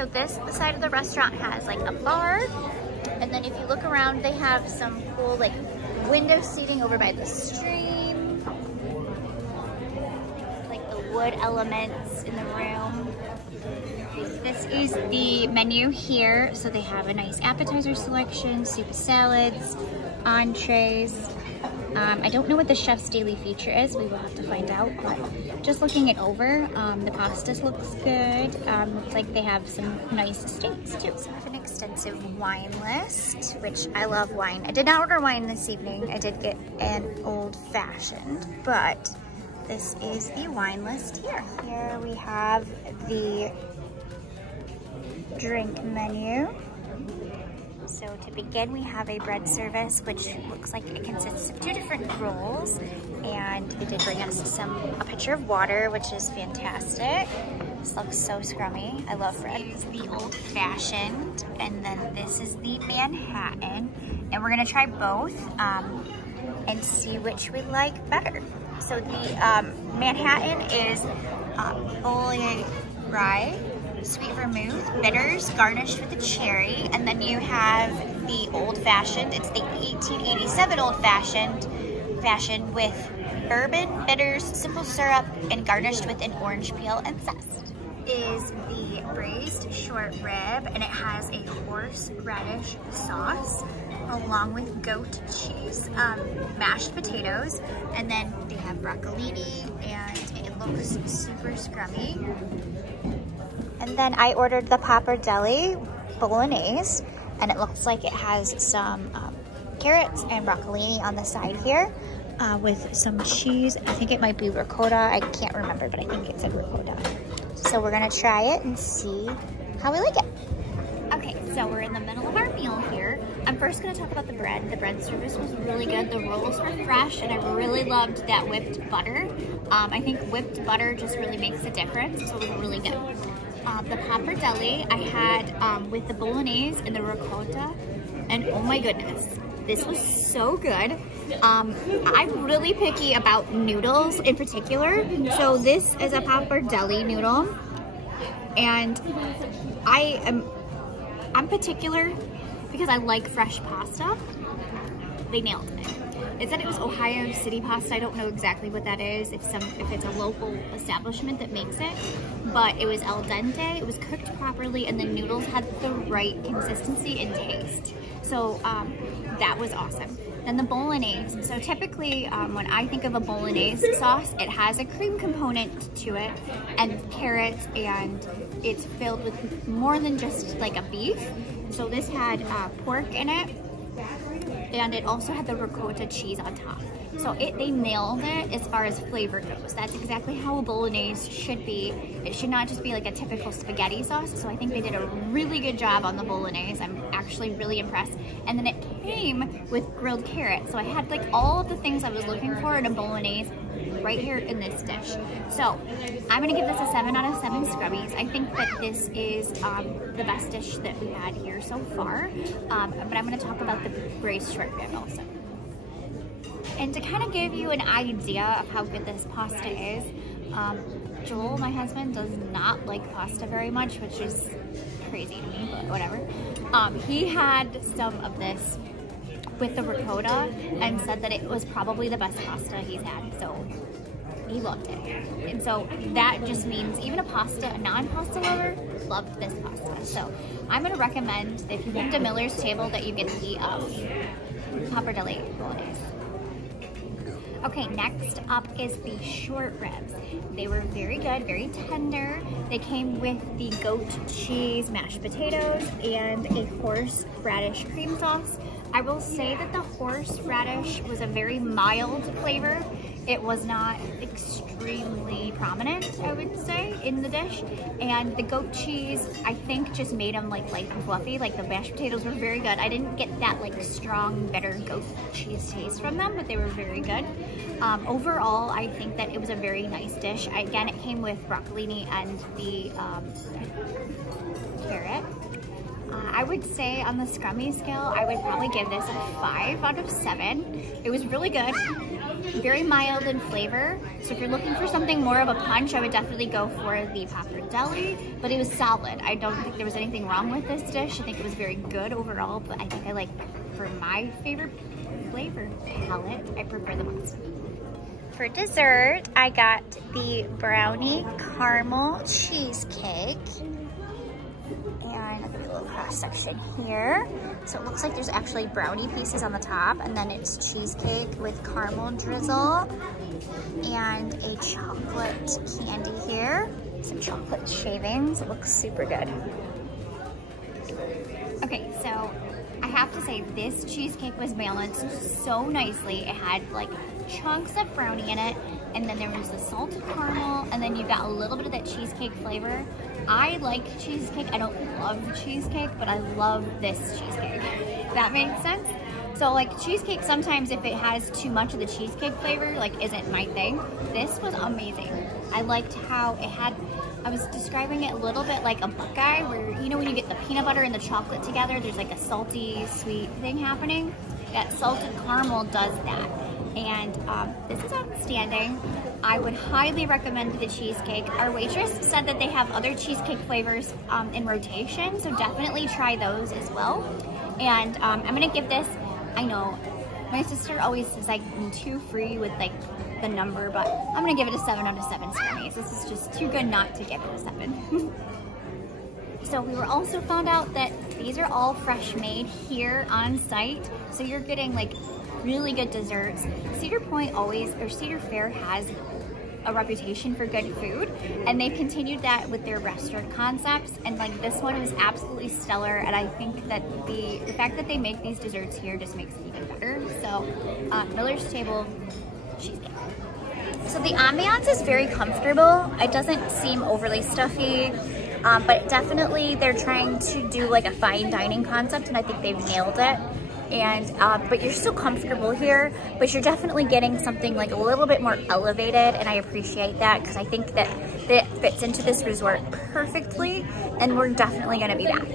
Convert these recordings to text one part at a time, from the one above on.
So this side of the restaurant has like a bar, and then if you look around, they have some cool like window seating over by the stream, like the wood elements in the room. This is the menu here. So they have a nice appetizer selection, soup, salads, entrees. I don't know what the chef's daily feature is. We will have to find out, but just looking it over, the pastas looks good. Looks like they have some nice steaks too. So I have an extensive wine list, which I love wine. I did not order wine this evening. I did get an old fashioned, but this is the wine list here. Here we have the drink menu. So to begin, we have a bread service, which looks like it consists of 2 different rolls, and they did bring us a pitcher of water, which is fantastic. This looks so scrummy. I love bread. This is the old fashioned, and then this is the Manhattan, and we're gonna try both and see which we like better. So the Manhattan is bolognese rye, sweet vermouth, bitters garnished with a cherry, and then you have the old fashioned. It's the 1887 old fashioned with bourbon, bitters, simple syrup, and garnished with an orange peel and zest. Is the braised short rib, and it has a horseradish sauce along with goat cheese, mashed potatoes, and then they have broccolini, and it looks super scrummy. And then I ordered the pappardelle bolognese, and it looks like it has some carrots and broccolini on the side here with some cheese. I think it might be ricotta. I can't remember, but I think it's a ricotta. So we're gonna try it and see how we like it. Okay, so we're in the middle of our meal here. I'm first gonna talk about the bread. The bread service was really good. The rolls were fresh, and I really loved that whipped butter. I think whipped butter just really makes a difference, so it was really good. The pappardelle I had with the bolognese and the ricotta, and oh my goodness, this was so good. I'm really picky about noodles in particular, so this is a pappardelle noodle, and I'm particular because I like fresh pasta. They nailed it. It said it was Ohio City pasta. I don't know exactly what that is, if it's a local establishment that makes it, but it was al dente, it was cooked properly, and the noodles had the right consistency and taste. So that was awesome. Then the bolognese. So typically when I think of a bolognese sauce, it has a cream component to it and carrots, and it's filled with more than just like a beef. So this had pork in it, and it also had the ricotta cheese on top. So they nailed it as far as flavor goes. That's exactly how a bolognese should be. It should not just be like a typical spaghetti sauce. So I think they did a really good job on the bolognese. I'm actually really impressed. And then it came with grilled carrots. So I had like all of the things I was looking for in a bolognese right here in this dish. So I'm gonna give this a 7 out of 7 scrubbies. I think that this is the best dish that we had here so far. But I'm gonna talk about the braised short rib also. And to kind of give you an idea of how good this pasta is, Joel, my husband, does not like pasta very much, which is crazy to me, but whatever. He had some of this with the ricotta and said that it was probably the best pasta he's had, so he loved it. And so that just means even a non-pasta lover loved this pasta. So I'm gonna recommend that if you come to Miller's Table that you get the pappardelle bolognese. Okay, next up is the short ribs. They were very good, very tender. They came with the goat cheese, mashed potatoes, and a horseradish cream sauce. I will say that the horseradish was a very mild flavor. It was not extremely prominent, I would say, in the dish. And the goat cheese, I think, just made them like light and fluffy. Like the mashed potatoes were very good. I didn't get that like strong, bitter goat cheese taste from them, but they were very good. Overall, I think that it was a very nice dish. Again, it came with broccolini and the carrot. I would say on the scrummy scale, I would probably give this a 5 out of 7. It was really good. very mild in flavor. So if you're looking for something more of a punch, I would definitely go for the pappardelle, but it was solid. I don't think there was anything wrong with this dish. I think it was very good overall, but I think I like, for my favorite flavor palette, I prefer the pasta. For dessert, I got the brownie caramel cheesecake. And I'll give you a little cross section here. So it looks like there's actually brownie pieces on the top, and then it's cheesecake with caramel drizzle and a chocolate candy here. Some chocolate shavings. It looks super good. Okay, so I have to say this cheesecake was balanced so nicely. It had like chunks of brownie in it, and then there was the salted caramel, and then you got a little bit of that cheesecake flavor. I like cheesecake. I don't love cheesecake, but I love this cheesecake. That makes sense? So like cheesecake, sometimes if it has too much of the cheesecake flavor, like isn't my thing. This was amazing. I liked how it had, I was describing it a little bit like a buckeye, where, you know, when you get the peanut butter and the chocolate together, there's like a salty, sweet thing happening. That salted caramel does that. And this is outstanding. I would highly recommend the cheesecake. Our waitress said that they have other cheesecake flavors in rotation, so definitely try those as well. And I'm gonna give this, I know, my sister always is like too free with like the number, but I'm gonna give it a 7 out of 7 Sawmills. This is just too good not to give it a 7. So we were also found out that these are all fresh made here on site. So you're getting like really good desserts. Cedar Point always, or Cedar Fair has a reputation for good food, and they've continued that with their restaurant concepts, and like this one was absolutely stellar, and I think that the fact that they make these desserts here just makes it even better. So Miller's Table cheesecake. So the ambiance is very comfortable. It doesn't seem overly stuffy, but definitely they're trying to do like a fine dining concept, and I think they've nailed it. And but you're still comfortable here, but you're definitely getting something like a little bit more elevated, and I appreciate that because I think that it fits into this resort perfectly, and we're definitely gonna be back.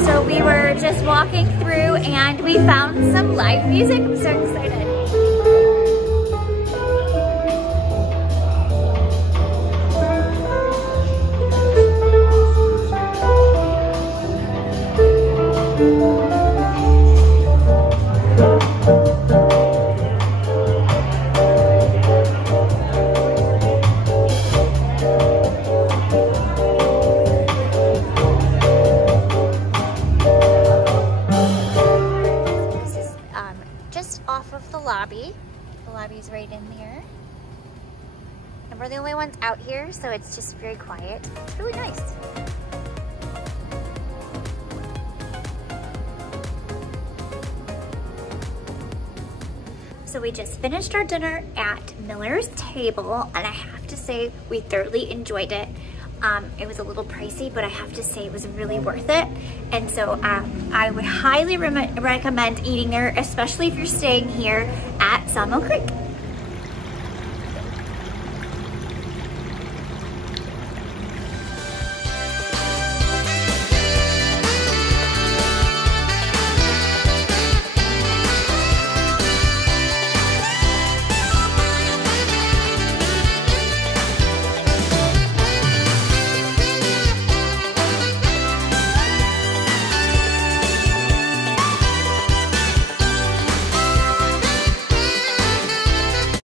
So we were just walking through and we found some live music. I'm so excited. The lobby's right in there. And we're the only ones out here, so it's just very quiet. It's really nice. So we just finished our dinner at Miller's Table, and I have to say we thoroughly enjoyed it. It was a little pricey, but I have to say it was really worth it. And so I would highly recommend eating there, especially if you're staying here at Sawmill Creek.